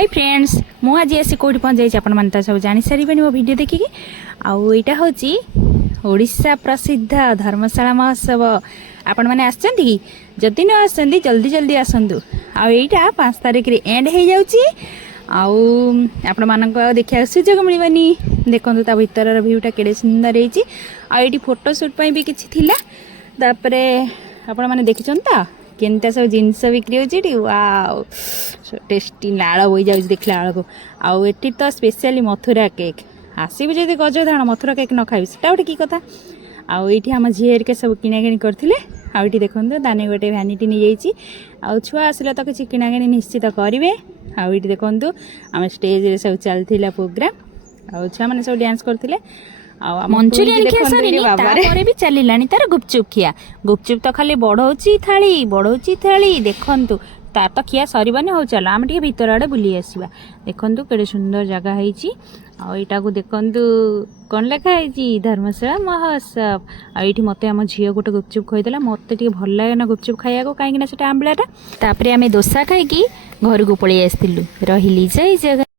Hi friends मु आज आसी कौटी पहुँच जाइए आप सब जानी सारे मो वीडियो देखिकी आईटा हूँ ओडिशा प्रसिद्ध धर्मशाला महोत्सव आपण मैंने आसछन्ति कि जदि न आसछन्ति जल्दी जल्दी आसतु आईटा 5 तारिख रे एंड हो जाउची आपण मानक देखा सुजोग मिलबनी देखो ता भीतर भ्यूटा केड़े सुंदर होती आई फोटो शूट भी किसी थिला तापरे आपण मैंने देखिछन ता केनता सब जिनस बिक्री होती वाओ टेस्टी लाड़ बोई जाऊँ देखला बेलू आउ एटी तो स्पेशली मथुरा केक आसबू जब गजधारण मथुरा केक न खाई सेटा गोटे कि कथा आउ ये आम झी हेरिका सब किणाकिणी करते आईटी देखो दाने गोटे भैनिटी नहीं जाइए आउ छुआ आसिले तो किसी किणाकिणी निश्चित करेंगे आईटी देखो आम स्टेज रे सब चलता प्रोग्राम आउ छुआ मैंने सब डांस करते मंचूरियन खिया भी चलला तार गुपचुप खिया गुपचुप तो खाली बढ़ौची थाली देखु तार तो खिया सरबनी हो चलो आम टे भीतर आड़े बुली आसवा देखु केड़े सुंदर जगह है आईटा को देखु कौन लिखाई धर्मशाला महोत्सव आईटी मत आम झी गोटे गुपचुप खुईदेला मत भल लगे ना गुपचुप खाया कहीं आमलाटा तापर आम दोसा खाई घर को पलि आसलु रही जय जगह।